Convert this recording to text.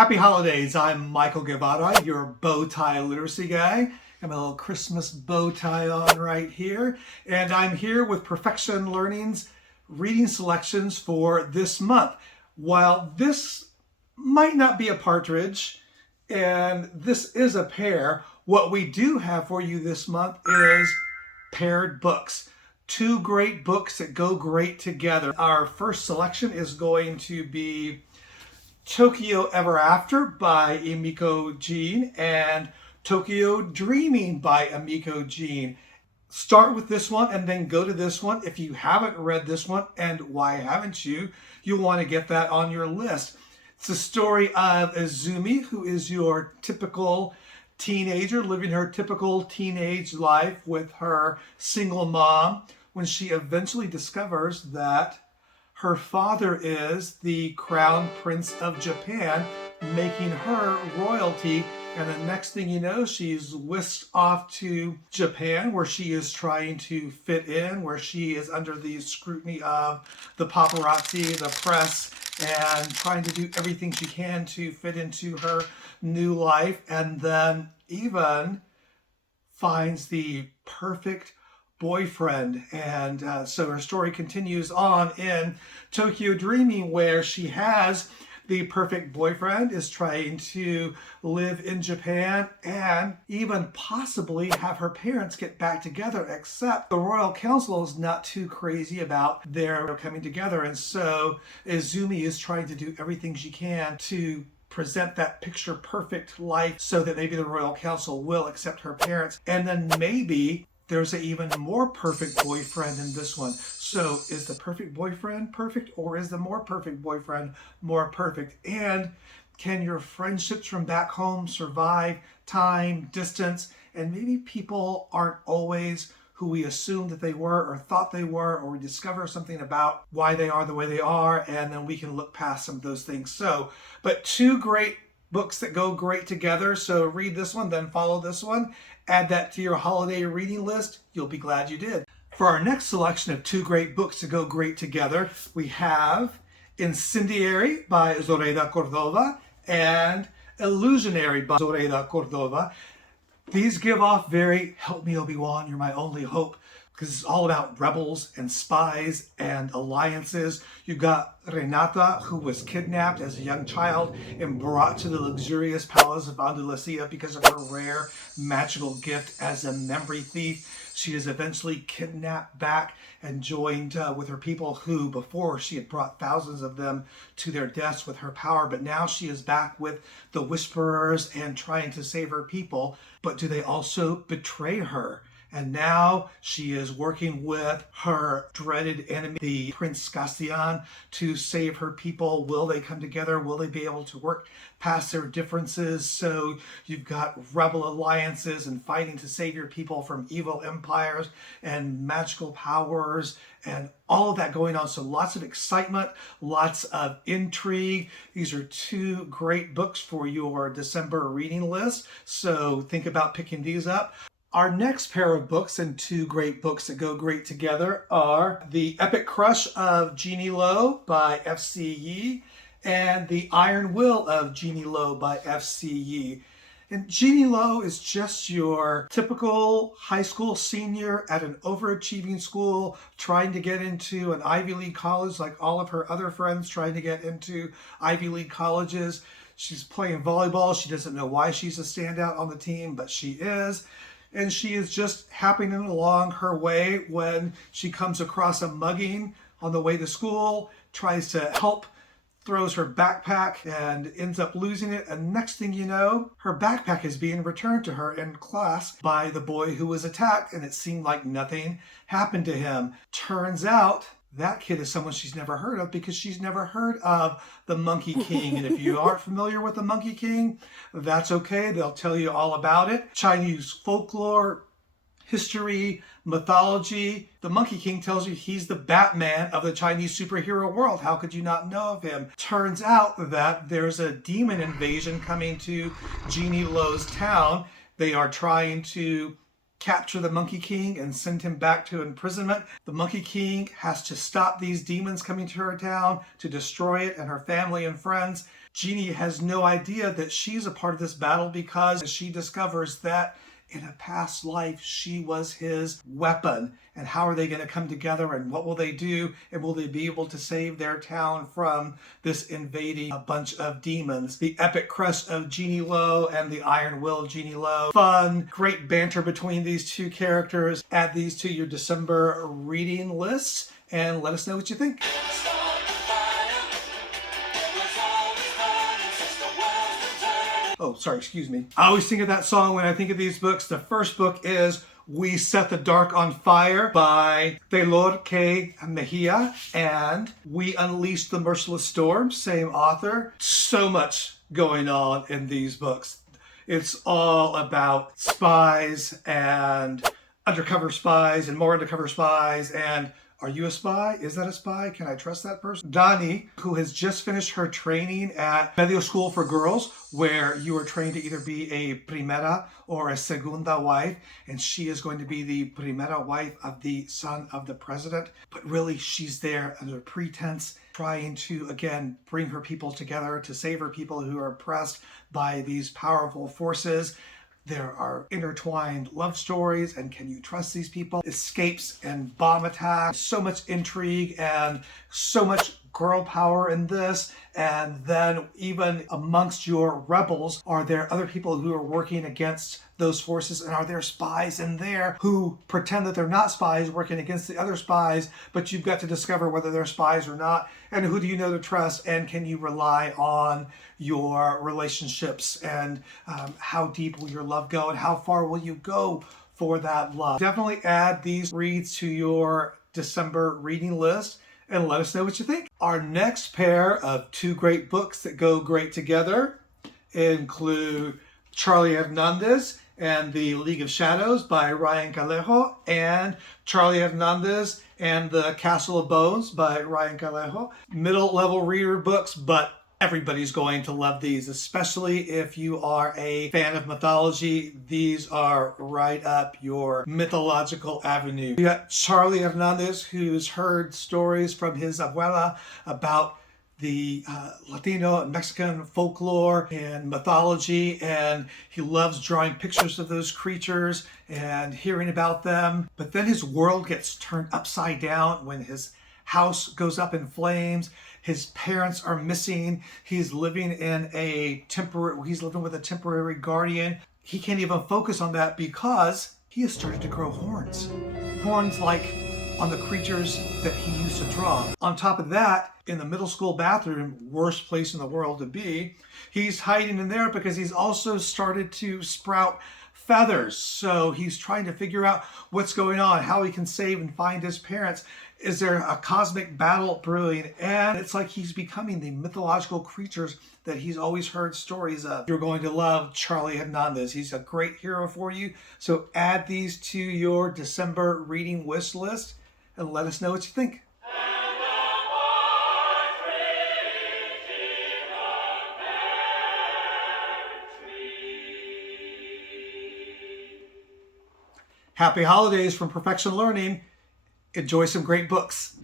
Happy holidays. I'm Michael Guevara, your bow tie literacy guy. I have a little Christmas bow tie on right here. And I'm here with Perfection Learning's reading selections for this month. While this might not be a partridge and this is a pear, what we do have for you this month is paired books. Two great books that go great together. Our first selection is going to be Tokyo Ever After by Emiko Jean and Tokyo Dreaming by Emiko Jean. Start with this one and then go to this one. If you haven't read this one, and why haven't you, you'll want to get that on your list. It's the story of Izumi, who is your typical teenager living her typical teenage life with her single mom when she eventually discovers that her father is the Crown Prince of Japan, making her royalty. And the next thing you know, she's whisked off to Japan, where she is trying to fit in, where she is under the scrutiny of the paparazzi, the press, and trying to do everything she can to fit into her new life. And then even finds the perfect boyfriend. And so her story continues on in Tokyo Dreaming, where she has the perfect boyfriend, is trying to live in Japan and even possibly have her parents get back together, except the royal council is not too crazy about their coming together. And so Izumi is trying to do everything she can to present that picture perfect life so that maybe the royal council will accept her parents. And then maybe there's an even more perfect boyfriend in this one. So is the perfect boyfriend perfect, or is the more perfect boyfriend more perfect? And can your friendships from back home survive time, distance, and maybe people aren't always who we assumed that they were or thought they were, or we discover something about why they are the way they are, and then we can look past some of those things. So, but two great books that go great together. So read this one, then follow this one. Add that to your holiday reading list. You'll be glad you did. For our next selection of two great books to go great together, we have Incendiary by Zoraida Cordova and Illusionary by Zoraida Cordova. These give off very, help me Obi-Wan, you're my only hope, because it's all about rebels and spies and alliances. You've got Renata, who was kidnapped as a young child and brought to the luxurious palace of Andalusia because of her rare magical gift as a memory thief. She is eventually kidnapped back and joined with her people, who before she had brought thousands of them to their deaths with her power, but now she is back with the Whisperers and trying to save her people. But do they also betray her? And now she is working with her dreaded enemy, the Prince Castian, to save her people. Will they come together? Will they be able to work past their differences? So you've got rebel alliances and fighting to save your people from evil empires and magical powers and all of that going on. So lots of excitement, lots of intrigue. These are two great books for your December reading list. So think about picking these up. Our next pair of books, and two great books that go great together, are The Epic Crush of Jeannie Lo by F.C. Yee and The Iron Will of Jeannie Lo by F.C. Yee. And Jeannie Lo is just your typical high school senior at an overachieving school, trying to get into an Ivy League college like all of her other friends trying to get into Ivy League colleges. She's playing volleyball. She doesn't know why she's a standout on the team, but she is. And she is just happening along her way when she comes across a mugging on the way to school, tries to help, throws her backpack and ends up losing it. And next thing you know, her backpack is being returned to her in class by the boy who was attacked, and it seemed like nothing happened to him. Turns out that kid is someone she's never heard of, because she's never heard of the Monkey King. And if you aren't familiar with the Monkey King, that's okay. They'll tell you all about it. Chinese folklore, history, mythology. The Monkey King tells you he's the Batman of the Chinese superhero world. How could you not know of him? Turns out that there's a demon invasion coming to Jeannie Lo's town. They are trying to capture the Monkey King and send him back to imprisonment. The Monkey King has to stop these demons coming to her town, to destroy it and her family and friends. Jeannie has no idea that she's a part of this battle because she discovers that in a past life she was his weapon. And how are they going to come together, and what will they do, and will they be able to save their town from this invading a bunch of demons? The epic crush of Jeannie Lo and the iron will of Jeannie Lo. Fun, great banter between these two characters. Add these to your December reading list and let us know what you think. Oh, sorry, excuse me. I always think of that song when I think of these books. The first book is We Set the Dark on Fire by Taylor K. Mejia, and We Unleash the Merciless Storm, same author. So much going on in these books. It's all about spies and undercover spies and more undercover spies. And are you a spy? Is that a spy? Can I trust that person? Dani, who has just finished her training at Medio School for Girls, where you are trained to either be a primera or a segunda wife, and she is going to be the primera wife of the son of the president. But really, she's there under pretense, trying to, again, bring her people together to save her people who are oppressed by these powerful forces. There are intertwined love stories, and can you trust these people? Escapes and bomb attacks. So much intrigue and so much girl power in this. And then even amongst your rebels, are there other people who are working against those forces? And are there spies in there who pretend that they're not spies working against the other spies, but you've got to discover whether they're spies or not? And who do you know to trust? And can you rely on your relationships? And how deep will your love go? And how far will you go for that love? Definitely add these reads to your December reading list and let us know what you think. Our next pair of two great books that go great together include Charlie Hernandez and the League of Shadows by Ryan Callejo, and Charlie Hernandez and the Castle of Bones by Ryan Callejo. Middle level reader books, but everybody's going to love these, especially if you are a fan of mythology. These are right up your mythological avenue. You got Charlie Hernandez, who's heard stories from his abuela about the Latino and Mexican folklore and mythology, and he loves drawing pictures of those creatures and hearing about them. But then his world gets turned upside down when his house goes up in flames. His parents are missing. He's living with a temporary guardian. He can't even focus on that because he has started to grow horns. Horns like on the creatures that he used to draw. On top of that, in the middle school bathroom, worst place in the world to be, he's hiding in there because he's also started to sprout feathers. So he's trying to figure out what's going on, how he can save and find his parents. Is there a cosmic battle brewing? And it's like he's becoming the mythological creatures that he's always heard stories of. You're going to love Charlie Hernandez. He's a great hero for you. So add these to your December reading wish list and let us know what you think. Happy holidays from Perfection Learning. Enjoy some great books.